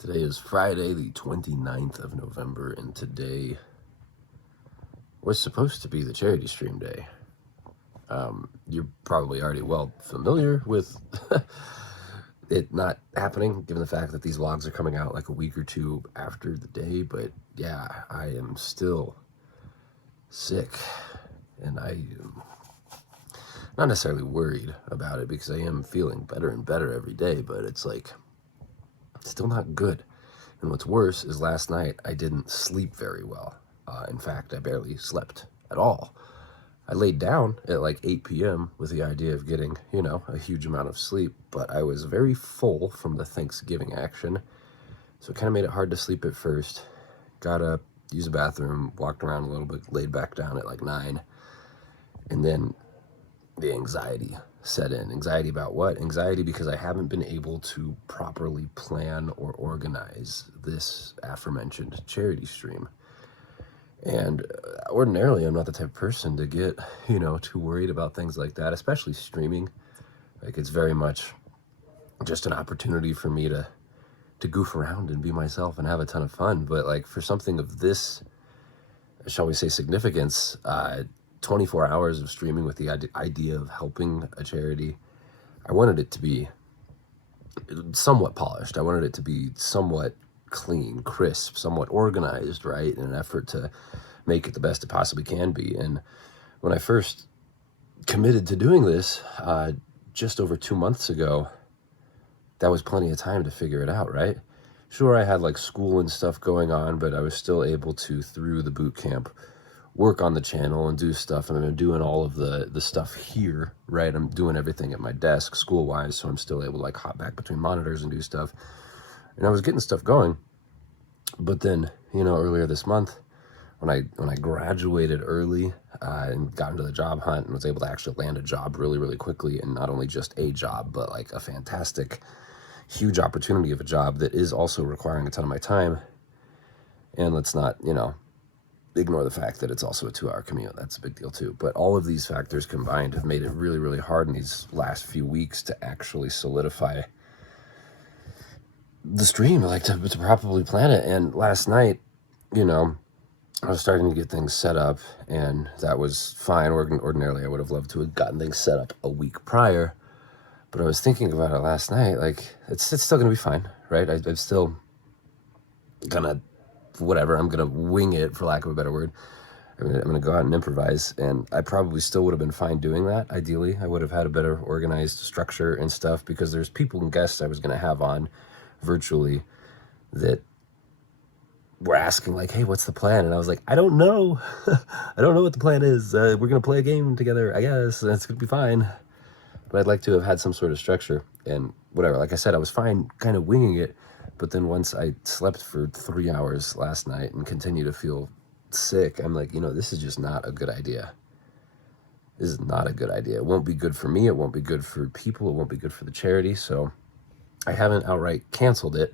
Today is Friday, the 29th of November, and today was supposed to be the charity stream day. You're probably already well familiar with it not happening, given the fact that these vlogs are coming out like a week or two after the day, but yeah, I am still sick, and I am not necessarily worried about it because I am feeling better and better every day, but it's like, still not good. And what's worse is last night I didn't sleep very well. In fact, I barely slept at all. I laid down at like 8 p.m. with the idea of getting, a huge amount of sleep, but I was very full from the Thanksgiving action. So it kind of made it hard to sleep at first. Got up, used the bathroom, walked around a little bit, laid back down at like 9. And then the anxiety set in. Anxiety about what? Anxiety because I haven't been able to properly plan or organize this aforementioned charity stream. And ordinarily, I'm not the type of person to get, too worried about things like that, especially streaming. Like, it's very much just an opportunity for me to goof around and be myself and have a ton of fun. But, like, for something of this, shall we say, significance, 24 hours of streaming with the idea of helping a charity, I wanted it to be somewhat polished. I wanted it to be somewhat clean, crisp, somewhat organized, right, in an effort to make it the best it possibly can be. And when I first committed to doing this just over 2 months ago, that was plenty of time to figure it out, right? Sure, I had like school and stuff going on, but I was still able to, through the boot camp, work on the channel and do stuff. And I'm doing all of the stuff here, right? I'm doing everything at my desk school-wise, so I'm still able to like hop back between monitors and do stuff. And I was getting stuff going. But then, earlier this month, when I graduated early and got into the job hunt and was able to actually land a job really, really quickly, and not only just a job, but like a fantastic, huge opportunity of a job that is also requiring a ton of my time. And let's not, ignore the fact that it's also a 2-hour commute. That's a big deal too. But all of these factors combined have made it really, really hard in these last few weeks to actually solidify the stream, like to properly plan it. And last night, I was starting to get things set up, and that was fine. Ordinarily, I would have loved to have gotten things set up a week prior, but I was thinking about it last night. Like, it's still going to be fine, right? I'm still gonna, whatever, I'm gonna wing it, for lack of a better word. I'm gonna go out and improvise, and I probably still would have been fine doing that. Ideally, I would have had a better organized structure and stuff, because there's people and guests I was gonna have on virtually that were asking like, hey, what's the plan? And I was like, I don't know. I don't know what the plan is. We're gonna play a game together, I guess, and it's gonna be fine. But I'd like to have had some sort of structure, and whatever. Like I said, I was fine kind of winging it, but then once I slept for 3 hours last night and continue to feel sick, I'm like, this is just not a good idea. This is not a good idea. It won't be good for me. It won't be good for people. It won't be good for the charity. So I haven't outright canceled it.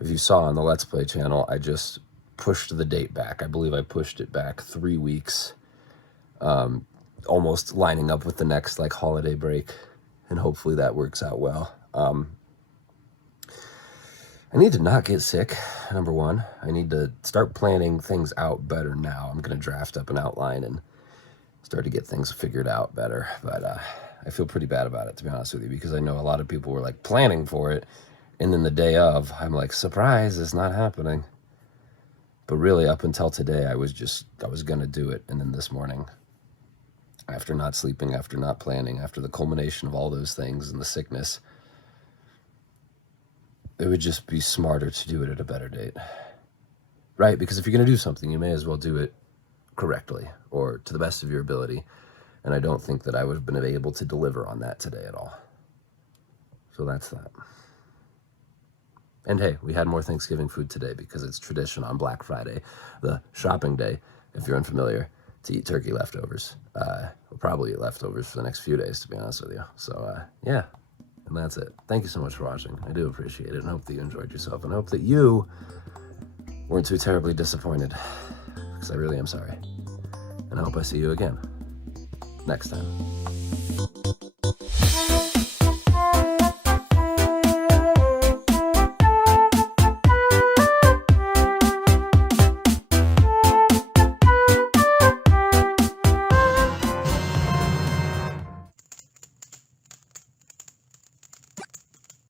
If you saw on the Let's Play channel, I just pushed the date back. I believe I pushed it back 3 weeks, almost lining up with the next like holiday break, and hopefully that works out well. I need to not get sick, number one. I need to start planning things out better now. I'm going to draft up an outline and start to get things figured out better. But I feel pretty bad about it, to be honest with you, because I know a lot of people were like planning for it, and then the day of, I'm like, surprise, it's not happening. But really, up until today, I was going to do it. And then this morning, after not sleeping, after not planning, after the culmination of all those things and the sickness, it would just be smarter to do it at a better date, right? Because if you're going to do something, you may as well do it correctly or to the best of your ability. And I don't think that I would have been able to deliver on that today at all. So that's that. And hey, we had more Thanksgiving food today because it's tradition on Black Friday, the shopping day, if you're unfamiliar, to eat turkey leftovers. We'll probably eat leftovers for the next few days, to be honest with you. So yeah. And that's it. Thank you so much for watching. I do appreciate it, and hope that you enjoyed yourself, and hope that you weren't too terribly disappointed, because I really am sorry. And I hope I see you again next time.